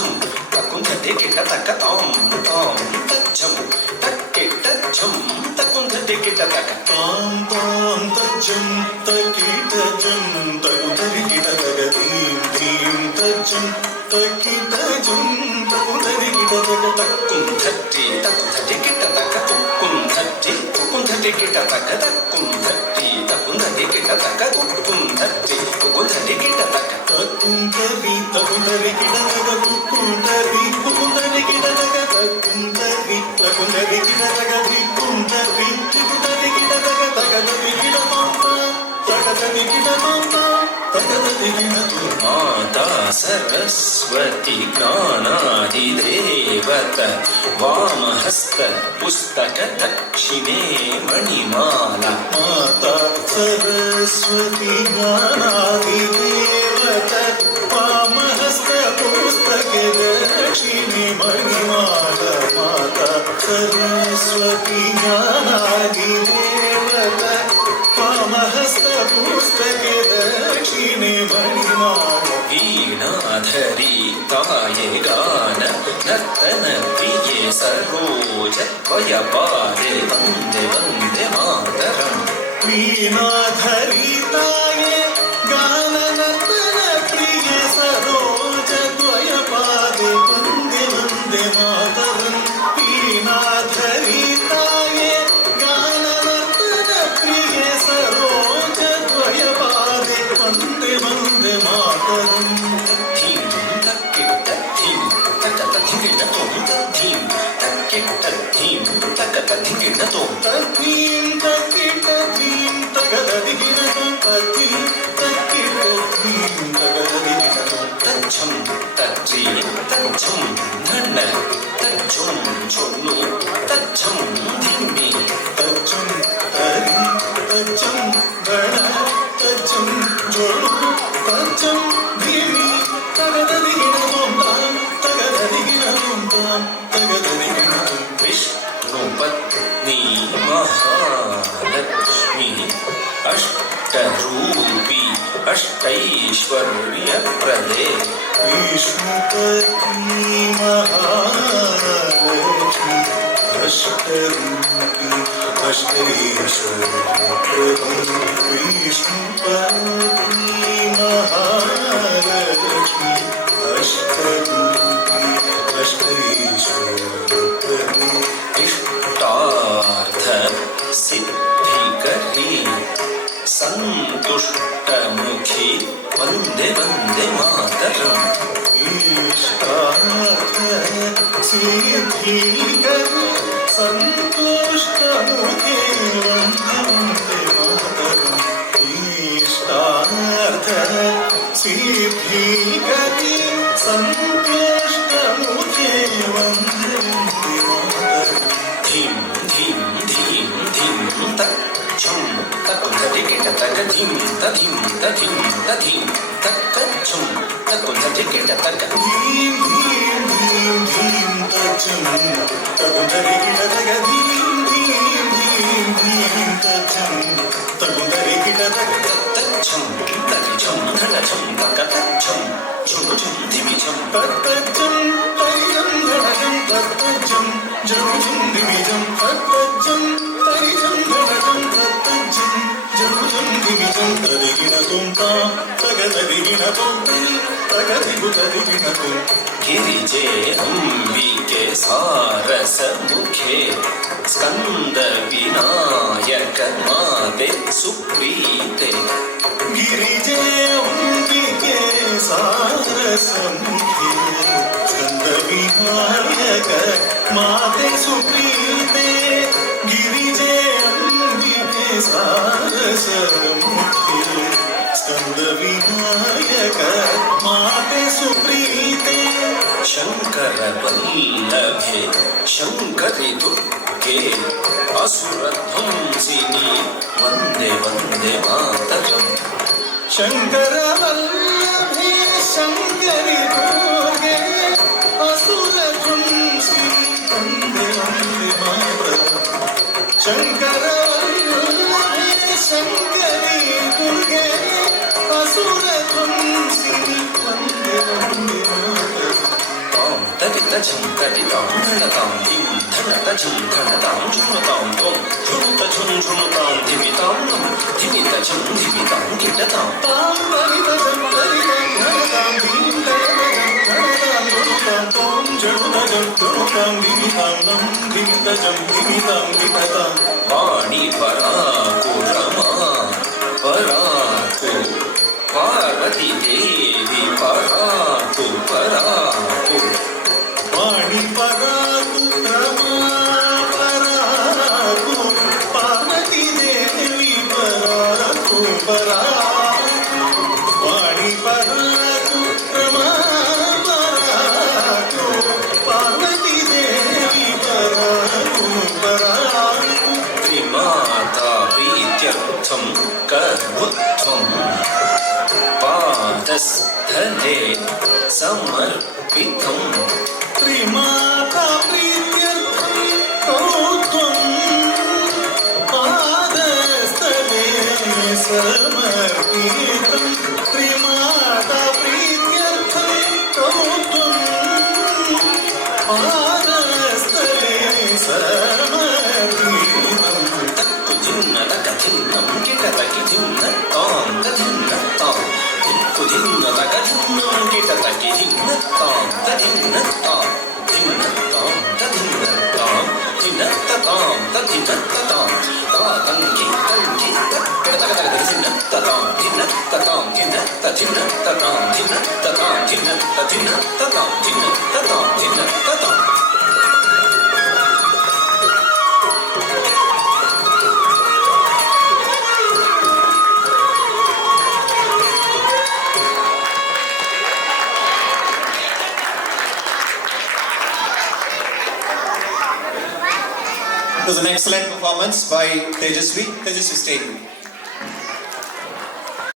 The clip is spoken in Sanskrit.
ತಚ್ಚಂ ತಕ್ಕುಂಧತೆ ಕಿಟ ತಕ್ಕ ತಾಂ ತಾಂ ತಚ್ಚಂ ತಕ್ಕಿಟ ಛಂ ತಕ್ಕುಂಧತೆ ಕಿಟ ತಕ್ಕ ತಾಂ ತಾಂ ತಜ್ಜಂ ತಕಿಟ ಜಂ ತಕುಂಧರಿ ಕಿಟ ತಗ ಧೀಂ ಧೀಂ ತಜ್ಜಂ ತಕಿಟ ಜಂ ತಕುಂಧರಿ ಕಿಟ ತಗ ತಕ್ಕುಂಧತಿ ತಕ್ಕುಂಧತೆ ಕಿಟ ತಕ್ಕ ತಕ್ಕುಂಧತಿ ತಕ್ಕುಂಧತೆ ಕಿಟ ತಕ್ಕ ತಕ್ಕುಂಧತಿ ತಕ್ಕುಂಧತೆ ಕಿಟ ತಕ್ಕ ತಕ್ಕುಂಧತಿ ತಕ್ಕುಂಧತೆ ಕಿಟ ತಕ್ಕ ತಕ್ಕುಂಧರಿ ತಕುಂಧರಿ ಕಿಟ ತಗ ಕುಕ್ಕುಂಧರಿ ಕುಕ್ಕುಂಧರಿ ಕಿಟ ತಗ ತಕ್ಕುಂಧರಿ ತಕುಂಧರಿ ಕಿಟ ತಗ ಧಿಕ್ಕುಂಧರಿ ಧಿಕ್ಕುಂಧರಿ ಕಿಟ ತಗ ತಗದರಿ ಕಿಟ ತಾಂತ ತಗದರಿ ಕಿಟ ತಾಂತ ತಗದರಿ ಕಿಟ ಮಾತಾ ಸರಸ್ವತಿ ಜ್ಞಾನಾಧಿದೇವತ ವಾಮಹಸ್ತ ಪುಸ್ತಕ ದಕ್ಷಿಣೆ ಮಣಿಮಾಲ ಮಾತಾ ಸರಸ್ವತಿ ಜ್ಞಾನಾಧಿದೇವತ ವಾಮಹಸ್ತ ಪುಸ್ತಕ ದಕ್ಷಿಣೆ ಮಣಿಮಾಲ ಮಾತಾ ಸರಸ್ವತಿ ಜ್ಞಾನಾಧಿದೇವತ ವಾಮಹಸ್ತ ಪುಸ್ತಕ ದಕ್ಷಿಣೆ ಮಣಿಮಾಲ ವೀಣಾಧರಿ ತಾಯೆ ಗಾನ ನರ್ತನ ಪ್ರಿಯೆ ಸರೋಜ ತ್ವಯ ಪಾದೆ ವಂದೇ ವಂದೇ ಮಾತರಂ ವೀಣಾಧರಿ ತಾಯೆ ಗಾನ ನರ್ತನ ಪ್ರಿಯ ಸರೋಜ ದ್ವಯ ಪಾದೆ ವಂದೇ ವಂದೇ ಮಾತರಂ ವೀಣಾಧರಿ ತಾಯೆ ಗಾನ ನರ್ತನ ಪ್ರಿಯ ಸರೋಜ ದ್ವಯ ಪಾದೆ ವಂದೇ ವಂದೇ ಮಾತರಂ ಧೀಂ ತಕ್ಕಿಟ್ಟ ಧೀಂ ತಕ್ಕ ಧಿಂಗಿಣ ತೋಂ ಧೀಂ ತಕ್ಕಿಟ್ಟ ಧೀಂ ತಕ್ಕ ಧಿಂಗಿಣ ತೋಂ ತಕ್ಕೀಂ ತಕ್ಕಿಟ ಧೀಂ ತಗದದಿಗಿನ ತಕ್ಕೀಂ ತಕ್ಕಿಟ ಧೀಂ ತಗದದಿಗಿನ ತಚ್ಚಂ ತಚ್ಚಿ ತಚ್ಚಂ ಧಣ್ಣ ತಚ್ಚಂ ಚೊನ್ನು ತಚ್ಚಂ ಧಿಮ್ಮಿ ತಚ್ಚಂ ತರಿ ತಚ್ಚಂ ಗಣ ತಚ್ಚಂ ಜೋಡು ತಚ್ಚಂ ಧೀಮಿ ತಗದದಿಗಿನ ತಾಂ ತಗದದಿಗಿನ ತಾಂ ತಗದದಿಗಿನ ವಿಷ್ಣು ಪತ್ನಿ ಮಹಾಲಕ್ಷ್ಮಿ ಅಷ್ಟರೂಪಿ ಅಷ್ಟೈಶ್ವರ್ಯ ಪ್ರದೇ ವಿಷ್ಣು ಪತ್ನಿ ಮಹಾಲಕ್ಷ್ಮಿ ಅಷ್ಟರೂಪಿ ಅಷ್ಟೈಶ್ವರ್ಯ ವಿಷ್ಣು ಪತ್ನಿ ಮಹಾಲಕ್ಷ್ಮಿ ಅಷ್ಟರೂಪಿ ಅಷ್ಟೈಶ್ವರ್ಯ ಇಷ್ಟಾರ್ಥ ಸಿದ್ಧಿಕರಿ ಸಂತುಷ್ಟಮುಖಿ ವಂದೇ ವಂದೇ ಮಾತರಂ ಇಷ್ಟಾರ್ಥ ಸಿದ್ಧಿಕರಿ ಸಂತುಷ್ಟಮುಖಿ ವಂದೇ ವಂದೇ ಮಾತರಂ ಇಷ್ಟಾರ್ಥ ಸಿದ್ಧಿಕರಿ ಸಂತುಷ್ಟಮುಖಿ ವಂದೇ ವಂದೇ ಮಾತರಂ ಧೀಂ ಧೀಂ ಧೀಂ ಧೀಂ ತಚ್ಚಂ ತಕ್ಕುಂಧತೆ ಕಿಟ ತಕ್ಕ ಧೀಂ ತಧೀಂ ತಧೀಂ ತಧೀಂ ತಕ್ಕಚ್ಚಂ ತಕ್ಕುಂಧತೆ ಕಿಟ ತಕ್ಕ ಧೀಂ ಧೀಂ ಧೀಂ ಧೀಂ ತಚ್ಚಂ ತಗುಂಧರಿ ಕಿಟ ತಗ ಧೀಂ ಧೀಂ ಧೀಂ ಧೀಂ ತಚ್ಚಂ ತಗುಂಧರಿ ಕಿಟ ತಗ ತಚ್ಚಂ ತರಿಛಂ ಧನಛಂ ತಕ್ಕ ತಚ್ಚಂ ಛಂ ಛಂ ಧಿಮಿಛಂ ತತ್ತಚ್ಚಂ ತರಿಜಂ ಧನಜಂ ತತ್ತಚ್ಚಂ ಜಗುಜಂ ದಿವಿಜಂ ತತ್ತಚ್ಚಂ ತರಿಜಂ ಧನಜಂ ತತ್ತಚ್ಚಂ ಜಗುಜಂ ದಿವಿಜಂ ತದಿಗಿನ ತುಂತ ತಗದದಿಗಿನ ತುಂತ ತಗದಿಗುತದಿಗಿನ ತುಂತ ಗಿರಿಜೆ ಅಂಬಿಕೆ ಸಾರಸ ಮುಖೆ ಸ್ಕಂದ ವಿನಾಯಕ ಮಾತೆ ಸುಪ್ರೀತೆ ಗಿರಿಜೆ ಅಂಬಿಕೆ ಸಾರಸಮುಖೆ ಸ್ಕಂದ ವಿನಾಯಕ ಮಾತೆ ಸುಪ್ರೀತೆ ಗಿರಿಜೆ ಅಂಬಿಕೆ ಸಾರಸಮುಖೆ ಸ್ಕಂದ ವಿನಾಯಕ ಮಾತೆ ಸುಪ್ರೀತೆ ಶಂಕರ ವಲ್ಲಭೆ ಶಂಕರಿ ದುರ್ಗೆ ಅಸುರ ಧ್ವಂಸಿನಿ ವಂದೇ ವಂದೇ ಮಾತರಂ ಶಂಕರ ವಲ್ಲಭೆ ಶಂಕರಿ ದುರ್ಗೆ ಅಸುರ ಧ್ವಂಸಿನಿ ವಂದೇ ವಂದೇ ಮಾತರಂ ಶಂಕರ ವಲ್ಲಭೆ ಶಂಕರಿ ದುರ್ಗೆ ಅಸುರ ಧ್ವಂಸಿನಿ ವಂದೇ ವಂದೇ ಮಾತರಂ ధనతాం ధనతాం ధిం ధనత ఝం ధనతాం ఝుమతాం త్వం ఝుమత ఝుం ఝుమతాం ధిమితాం నం ధిమిత ఝం ధిమితాం కిటతాం తాం తరితజం తరితం ధనతాం ధీం తరితజం ధనతాం ధనుతాం తోం జడుతజం ధనుతాం ధిమితాం నం ధిమితజం ధిమితాం ధిమతాం వాణి పరాకు రమా పరాకు పార్వతీ దేవి పరాకు పరాకు వాణి పరాకు రమా పరాకు పార్వతీ దేవి పరాకు పరాకు వాణి పరాకు రమా పరాకు పార్వతీ దేవి పరాకు పరాకు త్రిమాతా ప్రీత్యర్థం కర్ముత్వం పాదస్థలే సమర్పితం శ్రీమాతా ప్రీత్యర్థం కౌత్వం పాదస్థలే సమర్పితం శ్రీమాతా ప్రీత్యర్థం కౌత్వం పాదస్థలే సమర్పితం తక్కు జిన్నత కథిన్నం కిటతకి జిన్న తాం తధిన్న తాం దిక్కు జిన్నత కథిన్నం కిటతకి జిన్న తాం తధిన్న తాం జిన్న తాం తధిన్న తాం జిన్నత తాం తధిన్న తాం తాతంకి తంకి తక్కడతక జిన్న తాం జిన్న తాం జిన్న తధిన్న తాం జిన్న తాం జిన్న తధిన్న తాం జిన్న తాం జిన్న తాం It was an excellent performance by Tejasvi. Tejasvi, stay.